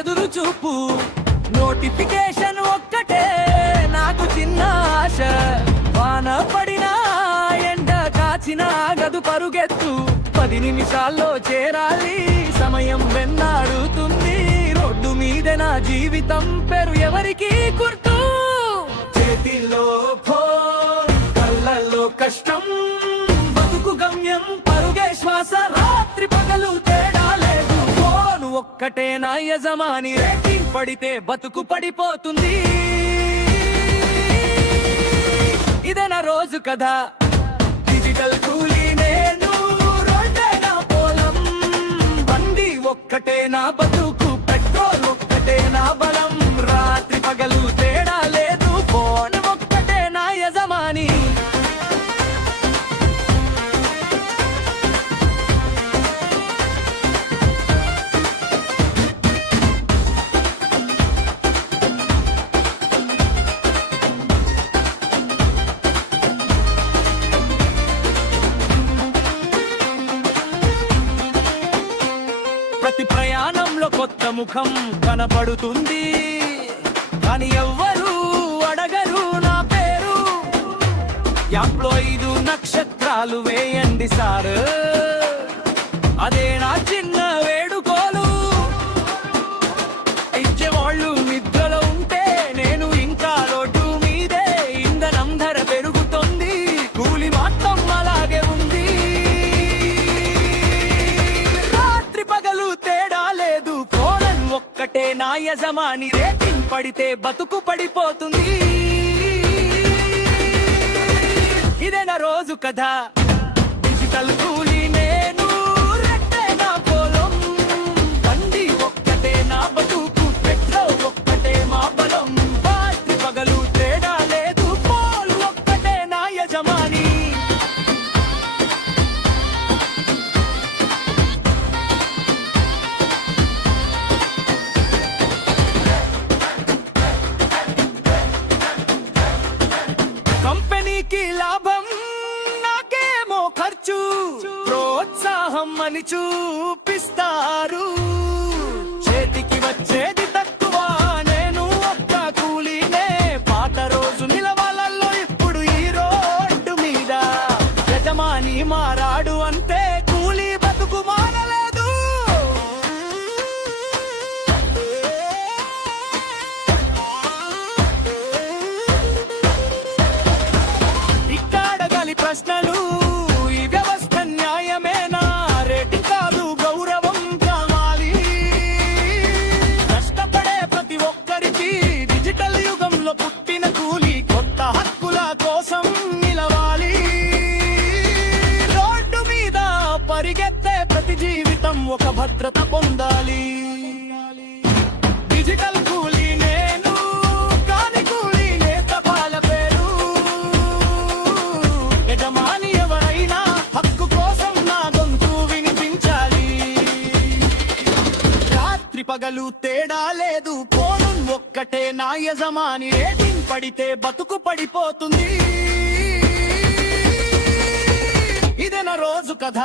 ఎదురు చూపు. నోటిఫికేషన్ ఒక్కటే నాకు చిన్న ఆశ. వాన పడినా ఎండ కాచిన గదు పరుగెత్తు. 10 నిమిషాల్లో చేరాలి, సమయం వెన్నాడుతుంది. రోడ్డు మీద నా జీవితం పేరు ఎవరికి గుర్తు? చేతిలో ఫోన్, కళ్ళల్లో కష్టం, బతుకు గమ్యం పరుగే శ్వాస. రాత్రి పగలు తేడా లేదు, ఫోన్ ఒక్కటే నా యజమాని. రేటింగ్ పడితే బతుకు పడిపోతుంది. ఇదే నా రోజు కదా, డిజిటల్ కూలీ నేను, రోడ్డే నా పొలం. బండి ఒక్కటే నా బతుకు, పెట్రోల్ ఒక్కటే నా బలం. రాత్రి పగలు తేడా లేదు, ఫోన్ ఒక్కటే నా యజమాని. ప్రతి ప్రయాణంలో కొత్త ముఖం కనపడుతుంది, కానీ ఎవ్వరూ అడగరు నా పేరు. యాప్లో 5 నక్షత్రాలు వేయండి సార్, అదే నా చిన్న వేడుకోలు. ఇచ్చేవాళ్ళు నిద్రలో ఉంటే నేను ఇంకా రోడ్డు మీదే. ఇంధనం ధర పెరుగుతుంది, కూలి మాత్రం అలాగే ఉంది. రాత్రి పగలు తేడా లేదు, ఫోన్ ఒక్కటే నా యజమాని. రేటింగ్ పడితే బతుకు పడిపోతుంది. ఇదే నా రోజు కదా, డిజిటల్ కూలీ నేను, రెట్టే నా పొలం. బండి ఒక్కటే నా బతుకు, పెట్రోల్ ఒక్కటే మా బలం. రాత్రి పగలు తేడా లేదు, ఫోన్ ఒక్కటే నా యజమాని. కంపెనీకి లాభం, నాకేమో ఖర్చు. ప్రోత్సాహం అని చూపిస్తారు, చేతికి వచ్చేది తక్కువ. నేను ఒక్క కూలీనే, పాత రోజు నిలవాలలో ఇప్పుడు ఈ రోడ్డు మీద. యజమాని మారాడు అంతే, కూలీ బతుకు మారలేదు. ప్రశ్నలు, ఈ వ్యవస్థ న్యాయమేనా? రేటింగ్ కాదు, గౌరవం కావాలి. కష్టపడే ప్రతి ఒక్కరికి డిజిటల్ యుగంలో పుట్టిన కూలి కొత్త హక్కుల కోసం నిలవాలి. రోడ్డు మీద పరిగెత్తే ప్రతి జీవితం ఒక భద్రత పొందాలి. డిజిటల్ కూలీ నేను, కాని కూలీ నేత పాల పేరు. యజమాని ఎవరైనా హక్కు కోసం నా గొంతు వినిపించాలి. రాత్రి పగలు తేడా లేదు, ఫోన్ ఒక్కటే నా యజమాని. రేటింగ్ పడితే బతుకు పడిపోతుంది. ఇదే నా రోజు కథ.